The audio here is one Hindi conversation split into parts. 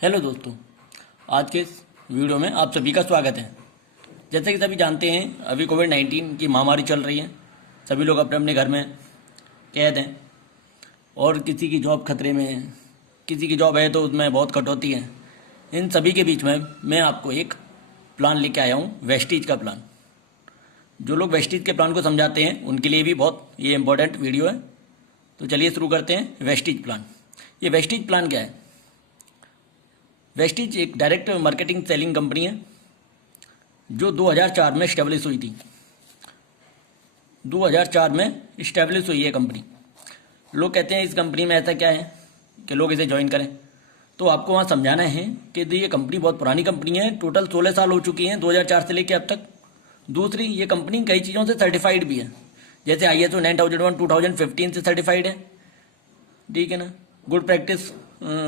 हेलो दोस्तों, आज के इस वीडियो में आप सभी का स्वागत है। जैसे कि सभी जानते हैं, अभी कोविड-19 की महामारी चल रही है। सभी लोग अपने अपने घर में कैद हैं और किसी की जॉब खतरे में है, किसी की जॉब है तो उसमें बहुत कटौती है। इन सभी के बीच में मैं आपको एक प्लान लेके आया हूँ, वेस्टीज का प्लान। जो लोग वेस्टीज के प्लान को समझाते हैं उनके लिए भी बहुत ये इम्पोर्टेंट वीडियो है। तो चलिए शुरू करते हैं। वेस्टीज प्लान, ये वेस्टीज प्लान क्या है? वेस्टीज एक डायरेक्ट मार्केटिंग सेलिंग कंपनी है जो 2004 में इस्टेब्लिश हुई थी। 2004 में इस्टेब्लिश हुई है कंपनी। लोग कहते हैं इस कंपनी में ऐसा क्या है कि लोग इसे ज्वाइन करें, तो आपको वहाँ समझाना है कि ये कंपनी बहुत पुरानी कंपनी है। टोटल 16 साल हो चुकी हैं 2004 से लेकर अब तक। दूसरी, ये कंपनी कई चीज़ों से सर्टिफाइड भी है, जैसे ISO 9001 2015 से सर्टिफाइड है, ठीक है ना।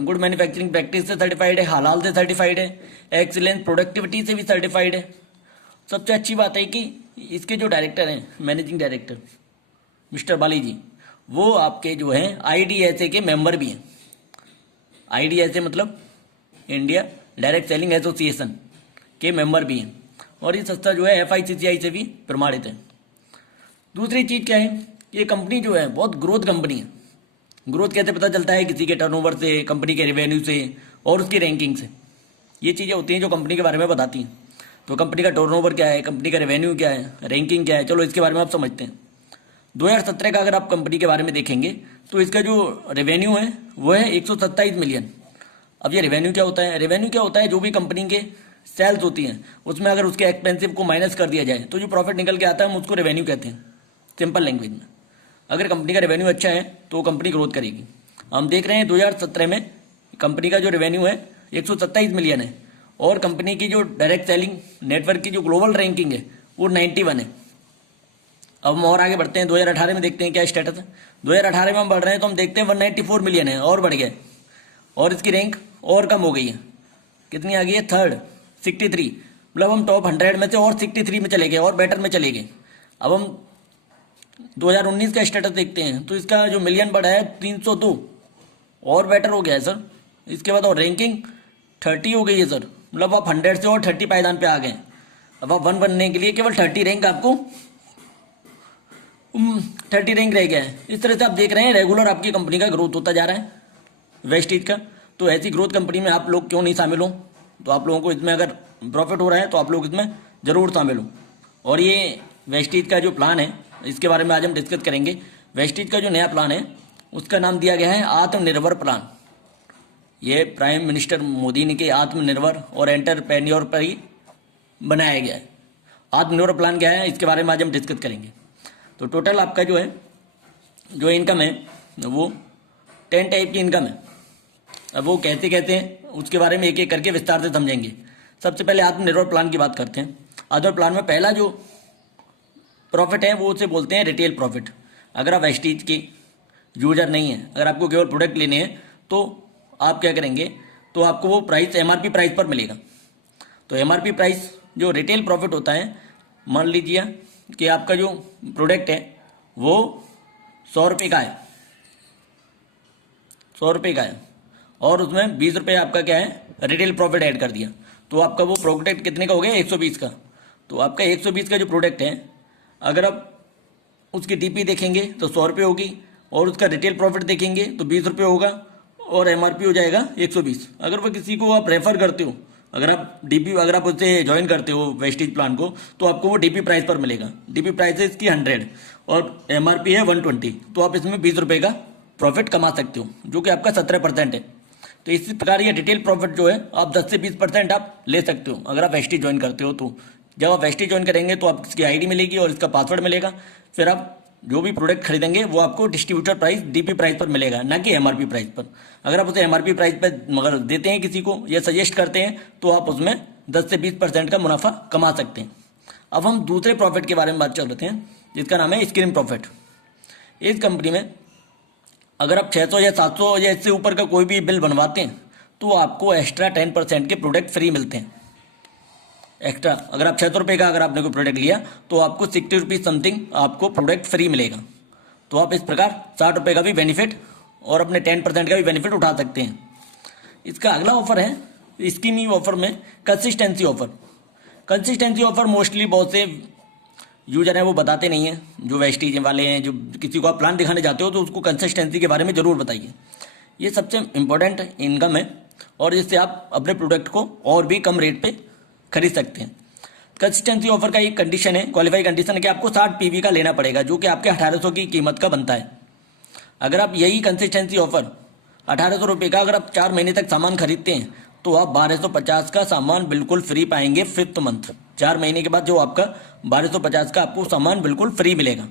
गुड मैन्युफैक्चरिंग प्रैक्टिस से सर्टिफाइड है, हलाल से सर्टिफाइड है, एक्सीलेंस प्रोडक्टिविटी से भी सर्टिफाइड है। सबसे अच्छी बात है कि इसके जो डायरेक्टर हैं, मैनेजिंग डायरेक्टर मिस्टर बाली जी, वो आपके जो हैं IDSA के मेंबर भी हैं। IDSA मतलब इंडिया डायरेक्ट सेलिंग एसोसिएशन के मेंबर भी हैं, और ये संस्था जो है FICCI से भी प्रमाणित है। दूसरी चीज़ क्या है, ये कंपनी जो है बहुत ग्रोथ कंपनी है। ग्रोथ कैसे पता चलता है? किसी के टर्नओवर से, कंपनी के रेवेन्यू से और उसकी रैंकिंग से। ये चीज़ें होती हैं जो कंपनी के बारे में बताती हैं। तो कंपनी का टर्नओवर क्या है, कंपनी का रेवेन्यू क्या है, रैंकिंग क्या है, चलो इसके बारे में आप समझते हैं। 2017 का अगर आप कंपनी के बारे में देखेंगे तो इसका जो रेवेन्यू है वो है 127 मिलियन। अब ये रेवेन्यू क्या होता है? रेवेन्यू क्या होता है? जो भी कंपनी के सेल्स होती हैं उसमें अगर उसके एक्सपेंसिव को माइनस कर दिया जाए तो जो प्रॉफिट निकल के आता है हम उसको रेवेन्यू कहते हैं, सिंपल लैंग्वेज में। अगर कंपनी का रेवेन्यू अच्छा है तो कंपनी ग्रोथ करेगी। हम देख रहे हैं 2017 में कंपनी का जो रेवेन्यू है 127 मिलियन है, और कंपनी की जो डायरेक्ट सेलिंग नेटवर्क की जो ग्लोबल रैंकिंग है वो 91 है। अब हम और आगे बढ़ते हैं, 2018 में देखते हैं क्या स्टेटस है। 2018 में हम बढ़ रहे हैं तो हम देखते हैं 194 मिलियन है, और बढ़ गया, और इसकी रैंक और कम हो गई है। कितनी आ गई है? थर्ड, 63। मतलब हम टॉप 100 में से और 63 में चले गए, और बेटर में चले गए। अब हम 2019 का स्टेटस देखते हैं तो इसका जो मिलियन बढ़ा है 302, और बेटर हो गया है सर। इसके बाद और रैंकिंग 30 हो गई है सर। मतलब आप 100 से और 30 पायदान पे आ गए। अब आप 1 बनने के लिए केवल 30 रैंक आपको 30 रैंक रह गया है। इस तरह से आप देख रहे हैं रेगुलर आपकी कंपनी का ग्रोथ होता जा रहा है वेस्टीज का। तो ऐसी ग्रोथ कंपनी में आप लोग क्यों नहीं शामिल हो? तो आप लोगों को इसमें अगर प्रॉफिट हो रहा है तो आप लोग इसमें ज़रूर शामिल हो। और ये वेस्टीज का जो प्लान है इसके बारे में आज हम डिस्कस करेंगे। वेस्टीज का जो नया प्लान है उसका नाम दिया गया है आत्मनिर्भर प्लान। ये प्राइम मिनिस्टर मोदी ने के आत्मनिर्भर और एंटरप्रेन्योर पर ही बनाया गया है। आत्मनिर्भर प्लान क्या है इसके बारे में आज हम डिस्कस करेंगे। तो टोटल आपका जो है जो इनकम है वो 10 टाइप की इनकम है। अब वो कैसे कहते हैं उसके बारे में एक एक करके विस्तार से समझेंगे। सबसे पहले आत्मनिर्भर प्लान की बात करते हैं। आत्मनिर्भर प्लान में पहला जो प्रॉफिट है वो उसे बोलते हैं रिटेल प्रॉफिट। अगर आप वेस्टीज के यूजर नहीं हैं, अगर आपको केवल प्रोडक्ट लेने हैं तो आप क्या करेंगे, तो आपको वो प्राइस MRP प्राइस पर मिलेगा। तो MRP प्राइस जो रिटेल प्रॉफिट होता है, मान लीजिए कि आपका जो प्रोडक्ट है वो 100 रुपये का है, 100 रुपये का है, और उसमें 20 रुपये आपका क्या है रिटेल प्रॉफिट ऐड कर दिया, तो आपका वो प्रोडक्ट कितने का हो गया? 120 का। तो आपका 120 का जो प्रोडक्ट है, अगर आप उसकी DP देखेंगे तो 100 रुपये होगी, और उसका रिटेल प्रॉफिट देखेंगे तो 20 रुपये होगा, और MRP हो जाएगा 120। अगर वो किसी को आप रेफर करते हो, अगर आप उससे ज्वाइन करते हो वेस्टीज प्लान को, तो आपको वो DP प्राइस पर मिलेगा। DP प्राइस है इसकी 100 और MRP है 120, तो आप इसमें 20 रुपये का प्रॉफिट कमा सकते हो, जो कि आपका 17% है। तो इसी प्रकार ये रिटेल प्रॉफिट जो है आप 10 से 20% आप ले सकते हो अगर आप वेस्टीज ज्वाइन करते हो। तो जब आप वेस्टीज ज्वाइन करेंगे तो आपकी इसकी ID मिलेगी और इसका पासवर्ड मिलेगा। फिर आप जो भी प्रोडक्ट खरीदेंगे वो आपको डिस्ट्रीब्यूटर प्राइस DP प्राइस पर मिलेगा, ना कि MRP प्राइस पर। अगर आप उसे MRP प्राइस पर मगर देते हैं किसी को या सजेस्ट करते हैं तो आप उसमें 10 से 20% का मुनाफा कमा सकते हैं। अब हम दूसरे प्रॉफिट के बारे में बात चलते हैं जिसका नाम है स्क्रीन प्रॉफिट। इस कंपनी में अगर आप 600 या 700 या इससे ऊपर का कोई भी बिल बनवाते हैं तो आपको एक्स्ट्रा 10% के प्रोडक्ट फ्री मिलते हैं। एक्स्ट्रा अगर आप 600 रुपये का अगर आपने कोई प्रोडक्ट लिया तो आपको 60 रुपीज़ समथिंग आपको प्रोडक्ट फ्री मिलेगा। तो आप इस प्रकार 60 रुपये का भी बेनिफिट और अपने 10% का भी बेनिफिट उठा सकते हैं। इसका अगला ऑफर है स्कीम ई ऑफर में consistency offer. Consistency offer mostly बहुत से यूजर हैं वो बताते नहीं हैं, जो वेस्टीज वाले हैं, जो किसी को आप प्लान दिखाने जाते हो तो उसको कंसिस्टेंसी के बारे में ज़रूर बताइए। ये सबसे इम्पोर्टेंट इनकम है और इससे आप अपने प्रोडक्ट को और भी कम रेट पे खरीद सकते हैं। कंसिस्टेंसी ऑफर का एक कंडीशन है, क्वालिफाई कंडीशन है कि आपको 60 पीवी का लेना पड़ेगा, जो कि आपके 1800 की कीमत का बनता है। अगर आप यही कंसिस्टेंसी ऑफर 1800 रुपये का अगर आप 4 महीने तक सामान खरीदते हैं तो आप 1250 का सामान बिल्कुल फ्री पाएंगे 5th मंथ। 4 महीने के बाद जो आपका 1250 का आपको सामान बिल्कुल फ्री मिलेगा।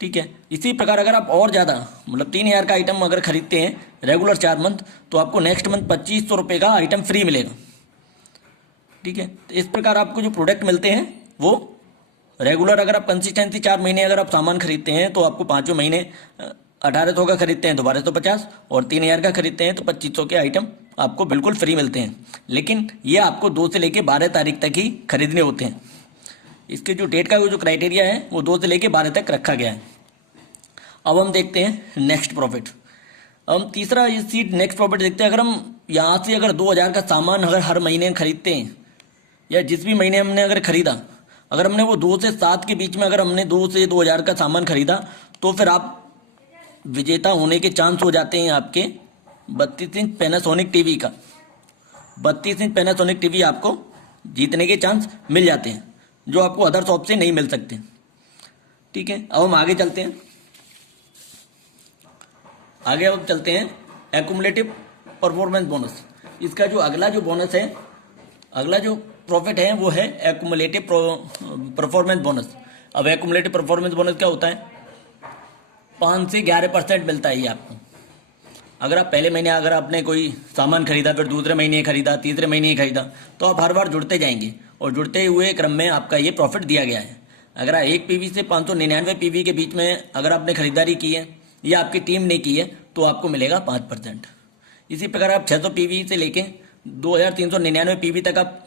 ठीक है, इसी प्रकार अगर आप और ज़्यादा मतलब 3000 का आइटम अगर खरीदते हैं रेगुलर 4 मंथ तो आपको नेक्स्ट मंथ 2500 रुपये का आइटम फ्री मिलेगा। ठीक है, तो इस प्रकार आपको जो प्रोडक्ट मिलते हैं वो रेगुलर अगर आप कंसिस्टेंसी 4 महीने अगर आप सामान खरीदते हैं तो आपको 5 महीने 1800 का खरीदते हैं तो 1250 और 3000 का खरीदते हैं तो 2500 के आइटम आपको बिल्कुल फ्री मिलते हैं। लेकिन ये आपको 2 से लेके 12 तारीख तक ही खरीदने होते हैं। इसके जो डेट का जो क्राइटेरिया है वो 2 से लेके 12 तक रखा गया है। अब हम देखते हैं नेक्स्ट प्रॉफिट। अब हम तीसरा इसी नेक्स्ट प्रॉफिट देखते हैं। अगर हम यहाँ से अगर 2000 का सामान अगर हर महीने खरीदते हैं या जिस भी महीने हमने अगर खरीदा, अगर हमने वो 2 से 7 के बीच में अगर हमने 2 से 2000 का सामान खरीदा तो फिर आप विजेता होने के चांस हो जाते हैं आपके 32 इंच पैनासोनिक टीवी का। 32 इंच पैनासोनिक टीवी आपको जीतने के चांस मिल जाते हैं, जो आपको अदर शॉप से नहीं मिल सकते। ठीक है, अब हम आगे चलते हैं। आगे अब चलते हैं एक्युमुलेटिव परफॉर्मेंस बोनस। इसका जो अगला जो बोनस है, अगला जो प्रॉफिट है वो है एक्युमुलेटिव परफॉर्मेंस बोनस। अब एक्युमुलेटिव परफॉर्मेंस बोनस क्या होता है? 5 से 11% मिलता है ये आपको। अगर आप पहले महीने अगर आपने कोई सामान खरीदा, फिर दूसरे महीने खरीदा, तीसरे महीने खरीदा, तो आप हर बार जुड़ते जाएंगे और जुड़ते हुए क्रम में आपका ये प्रॉफिट दिया गया है। अगर एक पीवी से 599 पीवी के बीच में अगर आपने खरीदारी की है या आपकी टीम ने की है तो आपको मिलेगा 5%। इसी प्रकार आप 600 पीवी से लेके 2399 पीवी तक आप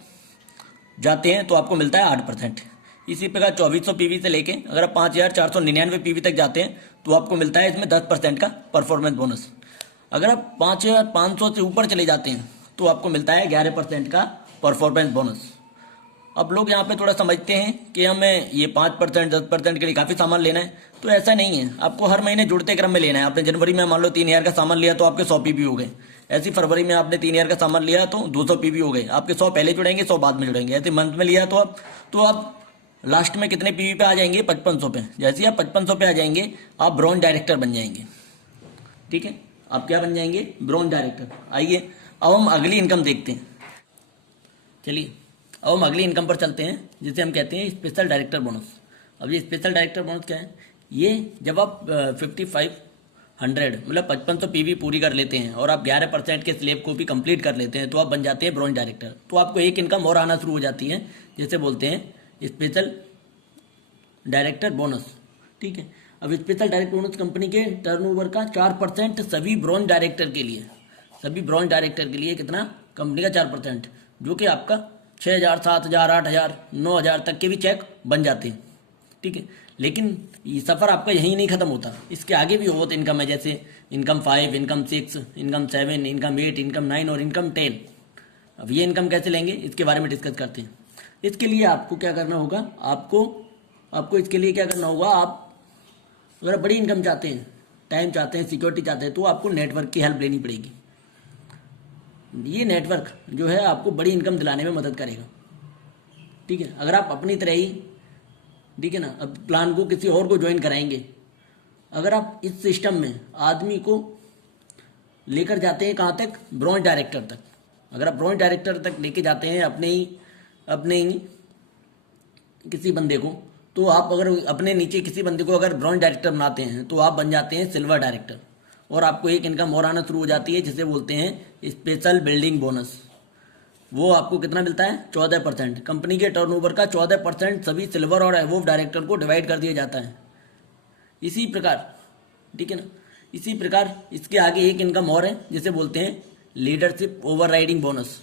जाते हैं तो आपको मिलता है 8%। इसी प्रकार 2400 पीवी से लेके अगर आप 5499 पीवी तक जाते हैं तो आपको मिलता है इसमें 10% का परफॉर्मेंस बोनस। अगर आप 5500 से ऊपर चले जाते हैं तो आपको मिलता है 11% का परफॉर्मेंस बोनस। अब लोग यहाँ पे थोड़ा समझते हैं कि हमें ये 5% 10% के लिए काफ़ी सामान लेना है, तो ऐसा नहीं है। आपको हर महीने जुड़ते क्रम में लेना है। आपने जनवरी में मान लो 3000 का सामान लिया तो आपके 100 पीवी हो गए। ऐसी फरवरी में आपने 3000 का सामान लिया तो 200 पीवी हो गए। आपके 100 पहले जुड़ेंगे, 100 बाद में जुड़ेंगे। ऐसे मंथ में लिया तो आप लास्ट में कितने पीवी पे आ जाएंगे? 5500 पे। जैसे ही आप 5500 पे आ जाएंगे आप ब्रॉन्ज डायरेक्टर बन जाएंगे। ठीक है, आप क्या बन जाएंगे? Bronze director. आइए अब हम अगली इनकम देखते हैं। चलिए अब हम अगली इनकम पर चलते हैं, जिसे हम कहते हैं स्पेशल डायरेक्टर बोनस। अब ये स्पेशल डायरेक्टर बोनस क्या है? ये जब आप 5500 मतलब 5500 पीवी पूरी कर लेते हैं और आप 11% के स्लेब को भी कंप्लीट कर लेते हैं तो आप बन जाते हैं ब्रॉन्ज डायरेक्टर। तो आपको एक इनकम और आना शुरू हो जाती है, जैसे बोलते हैं स्पेशल डायरेक्टर बोनस। ठीक है, अब स्पेशल डायरेक्टर बोनस कंपनी के टर्नओवर का 4% सभी ब्रॉन्ज डायरेक्टर के लिए। सभी ब्रॉन्ज डायरेक्टर के लिए कितना? कंपनी का 4%, जो कि आपका 6000 7000 8000 9000 तक के भी चेक बन जाते हैं। ठीक है, लेकिन ये सफ़र आपका यहीं नहीं ख़त्म होता, इसके आगे भी बहुत इनकम है, जैसे income 5, income 6, income 7, income 8, income 9 और इनकम 10। अब ये इनकम कैसे लेंगे इसके बारे में डिस्कस करते हैं। इसके लिए आपको क्या करना होगा? आपको इसके लिए क्या करना होगा? आप अगर बड़ी इनकम चाहते हैं, टाइम चाहते हैं, सिक्योरिटी चाहते हैं, तो आपको नेटवर्क की हेल्प लेनी पड़ेगी। ये नेटवर्क जो है आपको बड़ी इनकम दिलाने में मदद करेगा। ठीक है, अगर आप अपनी तरह ही, ठीक है ना, अब प्लान को किसी और को ज्वाइन कराएंगे, अगर आप इस सिस्टम में आदमी को लेकर जाते हैं कहाँ तक? ब्रॉन्ज डायरेक्टर तक। अगर आप ब्रॉन्ज डायरेक्टर तक लेके जाते हैं अपने ही किसी बंदे को, तो आप अगर अपने नीचे किसी बंदे को अगर ब्रॉन्ज डायरेक्टर बनाते हैं तो आप बन जाते हैं सिल्वर डायरेक्टर और आपको एक इनकम और आना शुरू हो जाती है, जिसे बोलते हैं स्पेशल बिल्डिंग बोनस। वो आपको कितना मिलता है? 14%। कंपनी के टर्नओवर का 14% सभी सिल्वर और एवोव डायरेक्टर को डिवाइड कर दिया जाता है। इसी प्रकार, ठीक है ना, इसी प्रकार इसके आगे एक इनकम और है, जिसे बोलते हैं लीडरशिप ओवरराइडिंग बोनस।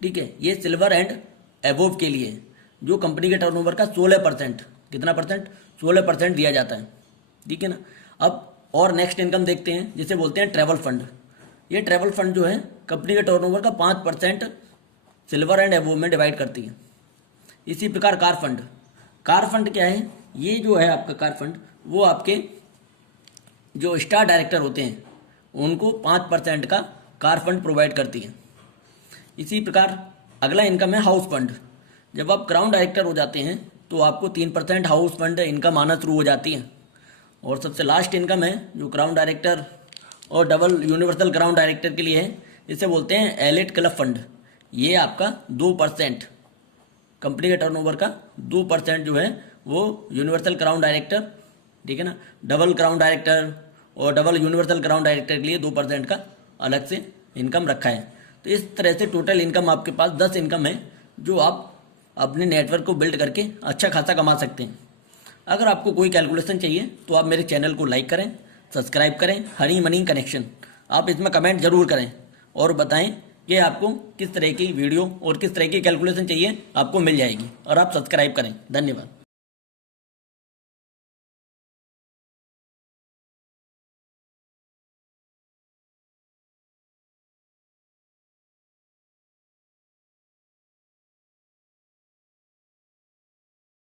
ठीक है, ये सिल्वर एंड एवोव के लिए, जो कंपनी के टर्नओवर का 16%, कितना परसेंट? 16% दिया जाता है। ठीक है ना। अब और नेक्स्ट इनकम देखते हैं, जिसे बोलते हैं ट्रैवल फंड। ये ट्रैवल फंड जो है कंपनी के टर्नओवर का 5% सिल्वर एंड एबोव में डिवाइड करती है। इसी प्रकार कार फंड क्या है, ये जो है आपका कार फंड वो आपके जो स्टार डायरेक्टर होते हैं उनको 5% का कार फंड प्रोवाइड करती है। इसी प्रकार अगला इनकम है हाउस फंड। जब आप क्राउन डायरेक्टर हो जाते हैं तो आपको 3% हाउस फंड इनकम आना शुरू हो जाती है। और सबसे लास्ट इनकम है जो क्राउन डायरेक्टर और डबल यूनिवर्सल क्राउन डायरेक्टर के लिए है, इसे बोलते हैं एलिट क्लब फंड। ये आपका 2% कंपनी के टर्नओवर का 2% जो है वो यूनिवर्सल क्राउन डायरेक्टर, ठीक है ना, डबल क्राउन डायरेक्टर और डबल यूनिवर्सल क्राउन डायरेक्टर के लिए 2% का अलग से इनकम रखा है। तो इस तरह से टोटल इनकम आपके पास 10 इनकम है जो आप अपने नेटवर्क को बिल्ड करके अच्छा खासा कमा सकते हैं। अगर आपको कोई कैलकुलेशन चाहिए तो आप मेरे चैनल को लाइक करें, सब्सक्राइब करें, हनी मनी कनेक्शन। आप इसमें कमेंट जरूर करें और बताएं कि आपको किस तरह की वीडियो और किस तरह की कैलकुलेशन चाहिए, आपको मिल जाएगी। और आप सब्सक्राइब करें। धन्यवाद।